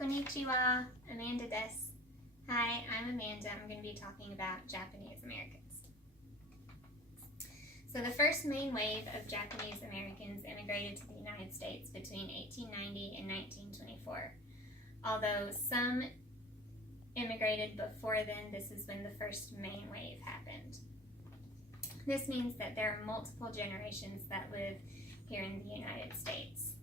Konnichiwa, Amanda des. Hi, I'm Amanda. I'm going to be talking about Japanese Americans. So the first main wave of Japanese Americans immigrated to the United States between 1890 and 1924. Although some immigrated before then, this is when the first main wave happened. This means that there are multiple generations that live here in the United States.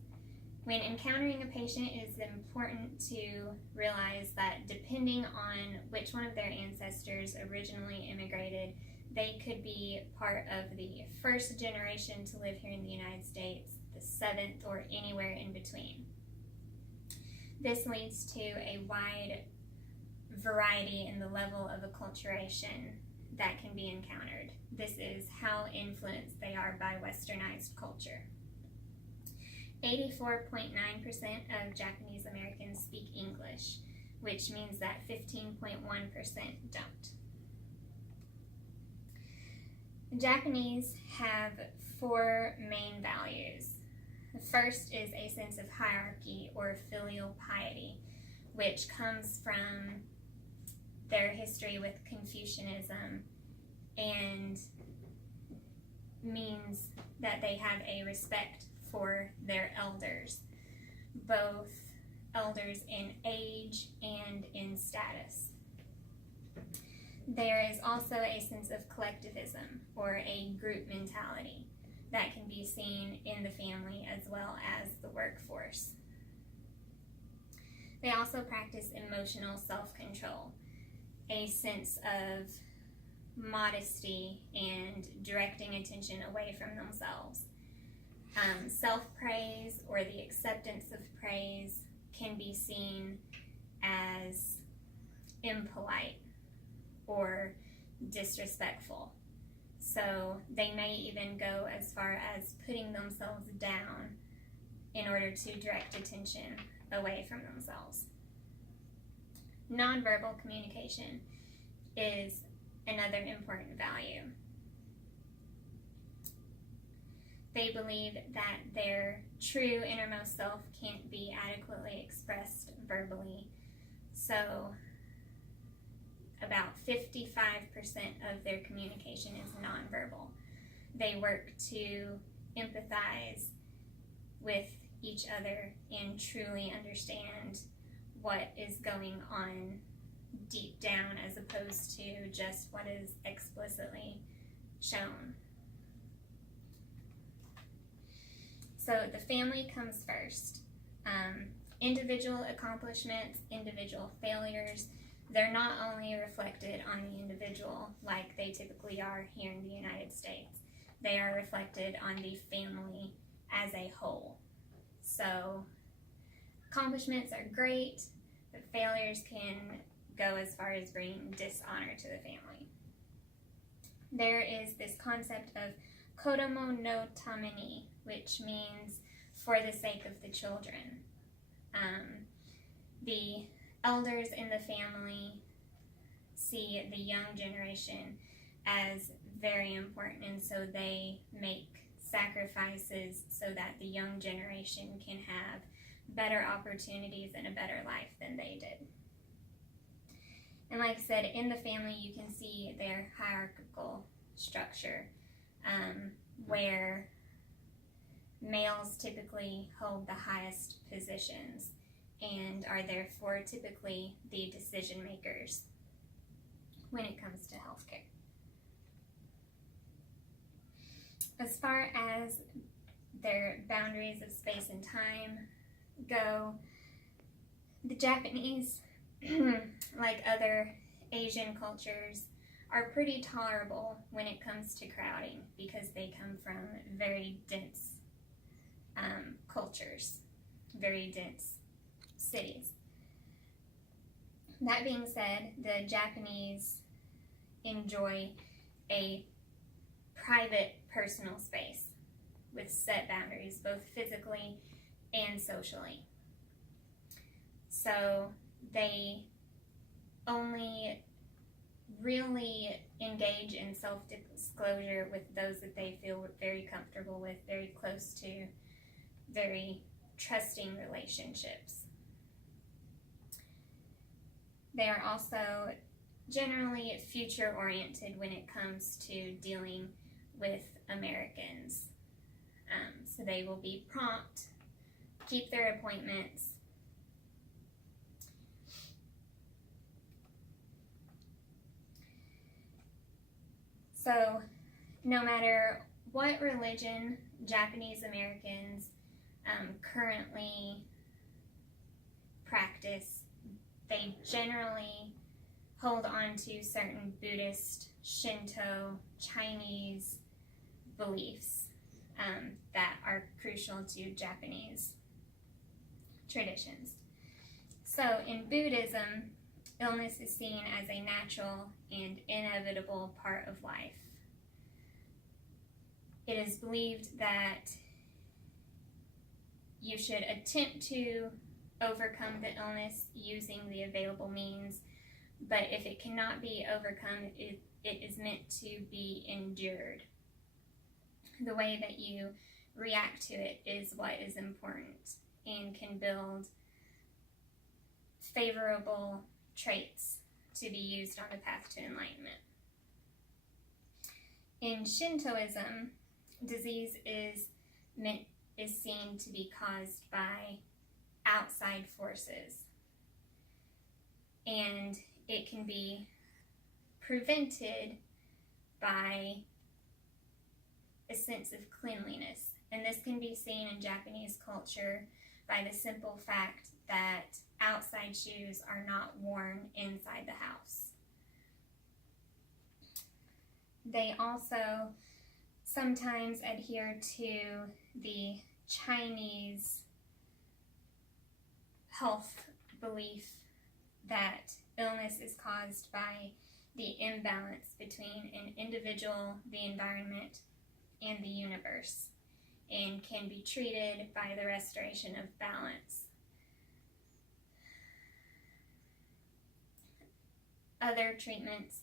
When encountering a patient, it is important to realize that depending on which one of their ancestors originally immigrated, they could be part of the first generation to live here in the United States, the seventh, or anywhere in between. This leads to a wide variety in the level of acculturation that can be encountered. This is how influenced they are by westernized culture. 84.9% of Japanese Americans speak English, which means that 15.1% don't. The Japanese have four main values. The first is a sense of hierarchy or filial piety, which comes from their history with Confucianism and means that they have a respect for their elders, both elders in age and in status. There is also a sense of collectivism or a group mentality that can be seen in the family as well as the workforce. They also practice emotional self-control, a sense of modesty and directing attention away from themselves. Self-praise or the acceptance of praise can be seen as impolite or disrespectful. So they may even go as far as putting themselves down in order to direct attention away from themselves. Nonverbal communication is another important value. They believe that their true innermost self can't be adequately expressed verbally. So about 55% of their communication is nonverbal. They work to empathize with each other and truly understand what is going on deep down as opposed to just what is explicitly shown. So the family comes first. Individual accomplishments, individual failures, they're not only reflected on the individual like they typically are here in the United States. They are reflected on the family as a whole. So accomplishments are great, but failures can go as far as bringing dishonor to the family. There is this concept of kodomo no tameni, which means for the sake of the children. The elders in the family see the young generation as very important, and so they make sacrifices so that the young generation can have better opportunities and a better life than they did. And like I said, in the family you can see their hierarchical structure, where males typically hold the highest positions and are therefore typically the decision makers when it comes to healthcare. As far as their boundaries of space and time go, the Japanese, like other Asian cultures, are pretty tolerable when it comes to crowding because they come from very dense cultures, very dense cities. That being said, the Japanese enjoy a private personal space with set boundaries, both physically and socially. So they only really engage in self-disclosure with those that they feel very comfortable with, very close to, very trusting relationships. They are also generally future-oriented when it comes to dealing with Americans. So they will be prompt, keep their appointments. So no matter what religion Japanese Americans currently practice, they generally hold on to certain Buddhist, Shinto, Chinese beliefs that are crucial to Japanese traditions. So in Buddhism, illness is seen as a natural and inevitable part of life. It is believed that you should attempt to overcome the illness using the available means, but if it cannot be overcome, it is meant to be endured. The way that you react to it is what is important and can build favorable traits to be used on the path to enlightenment. In Shintoism, disease is seen to be caused by outside forces, and it can be prevented by a sense of cleanliness. And this can be seen in Japanese culture by the simple fact that outside shoes are not worn inside the house. They also sometimes adhere to the Chinese health belief that illness is caused by the imbalance between an individual, the environment, and the universe, and can be treated by the restoration of balance. Other treatments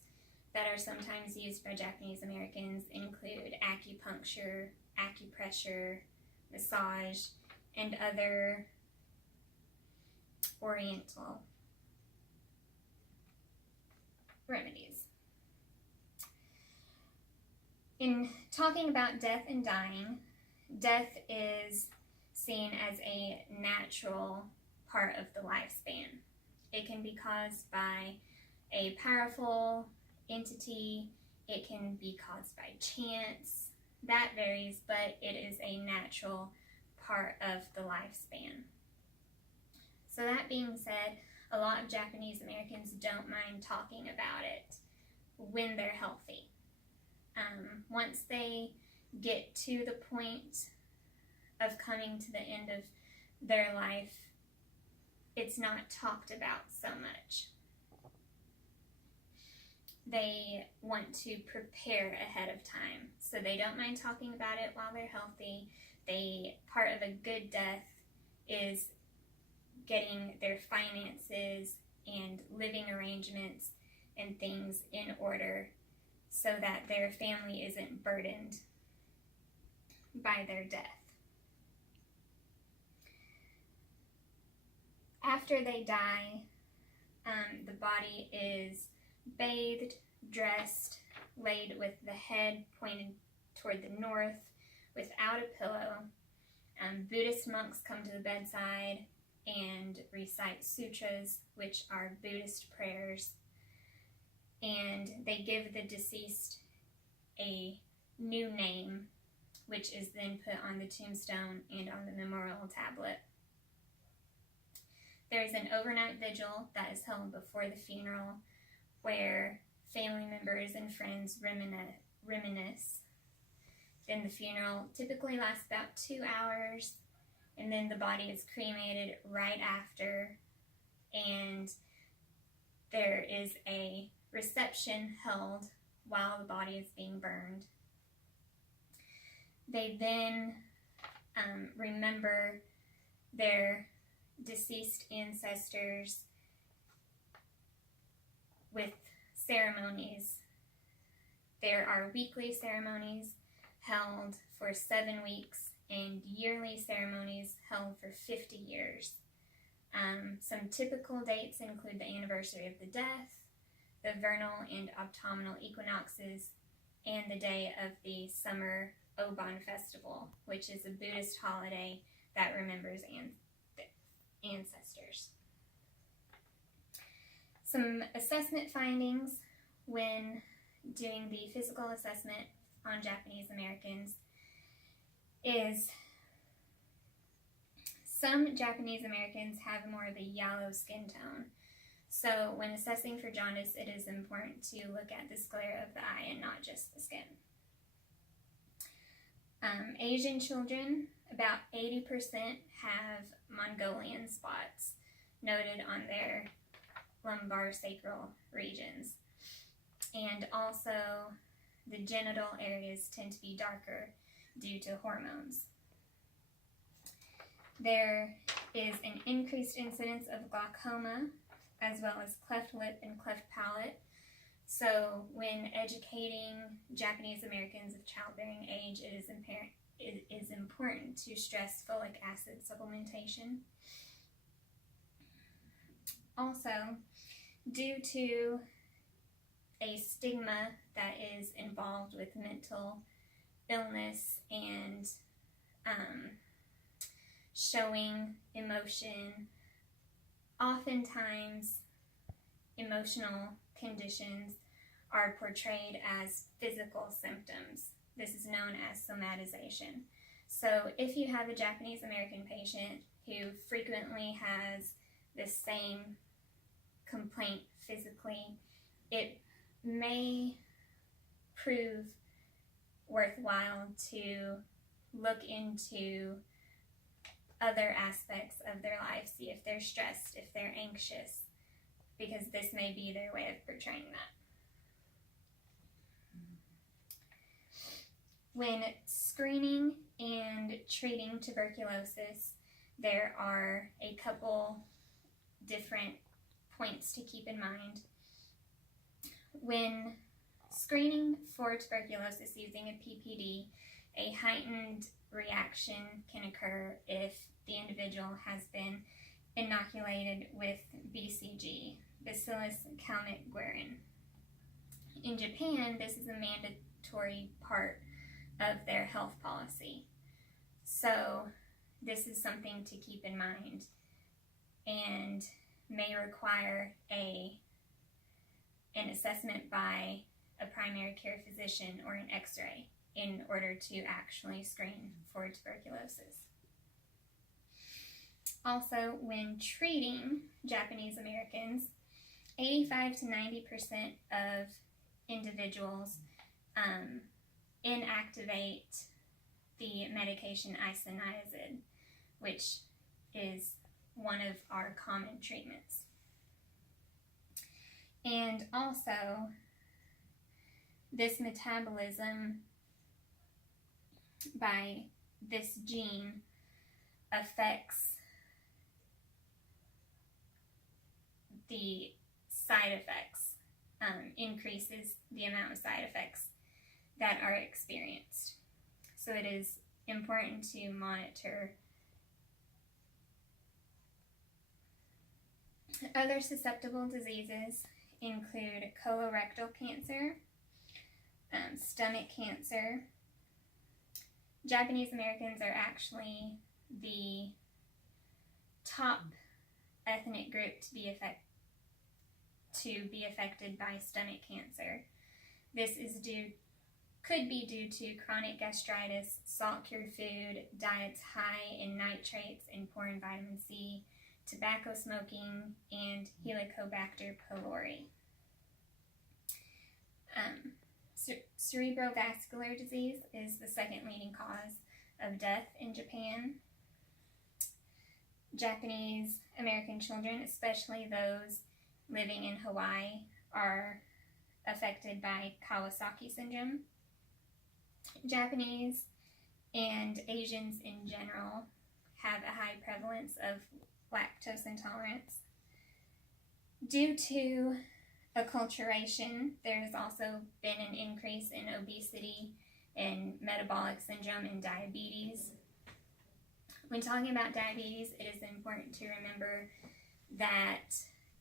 that are sometimes used by Japanese Americans include acupuncture, acupressure, massage, and other Oriental remedies. In talking about death and dying, death is seen as a natural part of the lifespan. It can be caused by a powerful entity, it can be caused by chance, that varies, but it is a natural part of the lifespan. So that being said, a lot of Japanese Americans don't mind talking about it when they're healthy. Once they get to the point of coming to the end of their life, it's not talked about so much. They want to prepare ahead of time, so they don't mind talking about it while they're healthy. Part of a good death is getting their finances and living arrangements and things in order so that their family isn't burdened by their death. After they die, the body is bathed, dressed, laid with the head pointed toward the north without a pillow. Buddhist monks come to the bedside and recite sutras, which are Buddhist prayers, and they give the deceased a new name, which is then put on the tombstone and on the memorial tablet. There is an overnight vigil that is held before the funeral where family members and friends reminisce. Then the funeral typically lasts about 2 hours, and then the body is cremated right after, and there is a reception held while the body is being burned. They then remember their deceased ancestors with ceremonies. There are weekly ceremonies held for 7 weeks and yearly ceremonies held for 50 years. Some typical dates include the anniversary of the death, the vernal and autumnal equinoxes, and the day of the summer Obon festival, which is a Buddhist holiday that remembers ancestors. Some assessment findings when doing the physical assessment on Japanese Americans is some Japanese Americans have more of a yellow skin tone. So when assessing for jaundice, it is important to look at the sclera of the eye and not just the skin. Asian children, about 80% have Mongolian spots noted on their lumbar sacral regions. And also the genital areas tend to be darker due to hormones. There is an increased incidence of glaucoma, as well as cleft lip and cleft palate. So when educating Japanese Americans of childbearing age, it is important to stress folic acid supplementation. Also, due to a stigma that is involved with mental illness and showing emotion, oftentimes emotional conditions are portrayed as physical symptoms. This is known as somatization. So if you have a Japanese American patient who frequently has the same complaint physically, it may prove worthwhile to look into other aspects of their life, see if they're stressed, if they're anxious, because this may be their way of portraying that. When screening and treating tuberculosis, there are a couple different points to keep in mind. When screening for tuberculosis using a PPD, a heightened reaction can occur if the individual has been inoculated with BCG, Bacillus calmette-guerin. In Japan, this is a mandatory part of their health policy. So this is something to keep in mind and may require an assessment by a primary care physician or an x-ray in order to actually screen for tuberculosis. Also, when treating Japanese Americans, 85 to 90% of individuals inactivate the medication isoniazid, which is one of our common treatments. And also, this metabolism by this gene affects the side effects, increases the amount of side effects that are experienced. So it is important to monitor. Other susceptible diseases include colorectal cancer, stomach cancer. Japanese Americans are actually the top ethnic group to be affected by stomach cancer. This could be due to chronic gastritis, salt-cured food, diets high in nitrates and poor in vitamin C, tobacco smoking, and Helicobacter pylori. Cerebrovascular disease is the second leading cause of death in Japan. Japanese American children, especially those living in Hawaii, are affected by Kawasaki syndrome. Japanese and Asians in general have a high prevalence of lactose intolerance. Due to acculturation, there has also been an increase in obesity and metabolic syndrome and diabetes. When talking about diabetes, it is important to remember that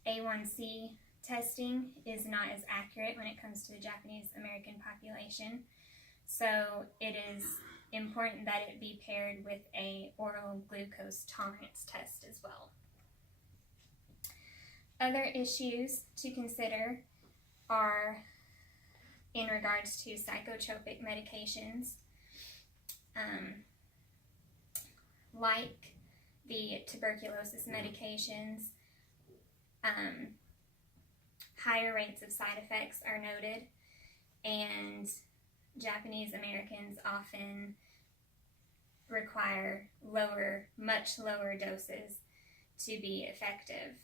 A1C testing is not as accurate when it comes to the Japanese American population. So it is important that it be paired with a oral glucose tolerance test as well. Other issues to consider are in regards to psychotropic medications, like the tuberculosis medications. Higher rates of side effects are noted, and Japanese Americans often require much lower doses to be effective.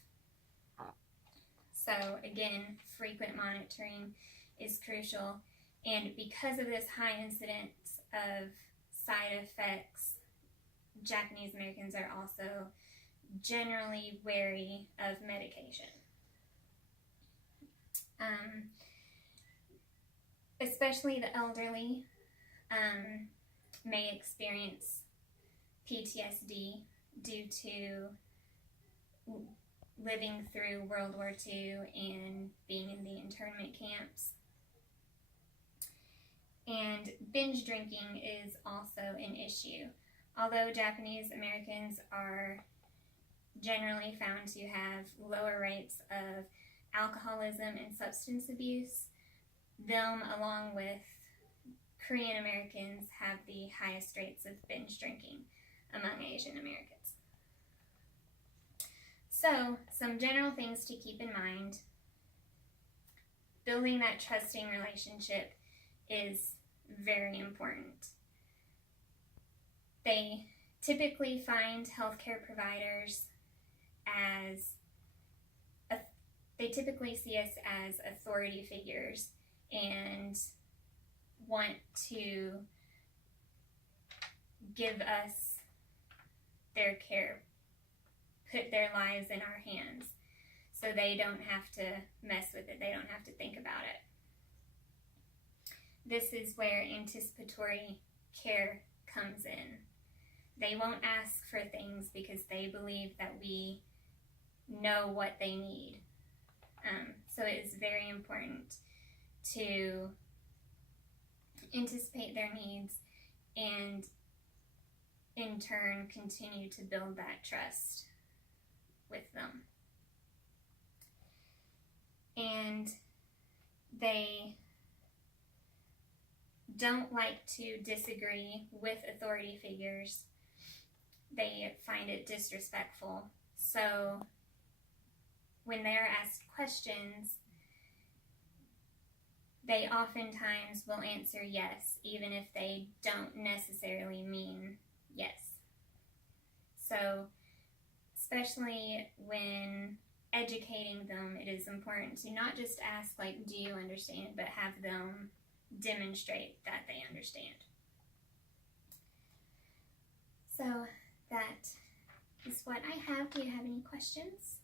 So again, frequent monitoring is crucial, and because of this high incidence of side effects, Japanese Americans are also generally wary of medication. Especially the elderly may experience PTSD due to living through World War II and being in the internment camps. And binge drinking is also an issue. Although Japanese Americans are generally found to have lower rates of alcoholism and substance abuse, them, along with Korean Americans, have the highest rates of binge drinking among Asian Americans. So, some general things to keep in mind. Building that trusting relationship is very important. They typically find healthcare providers they typically see us as authority figures and want to give us their care, put their lives in our hands, so they don't have to mess with it, they don't have to think about it. This is where anticipatory care comes in. They won't ask for things because they believe that we know what they need. So it is very important to anticipate their needs and in turn continue to build that trust with them. And they don't like to disagree with authority figures. They find it disrespectful. So when they're asked questions, they oftentimes will answer yes, even if they don't necessarily mean yes. So, especially when educating them, it is important to not just ask, like, do you understand, but have them demonstrate that they understand. So, that is what I have. Do you have any questions?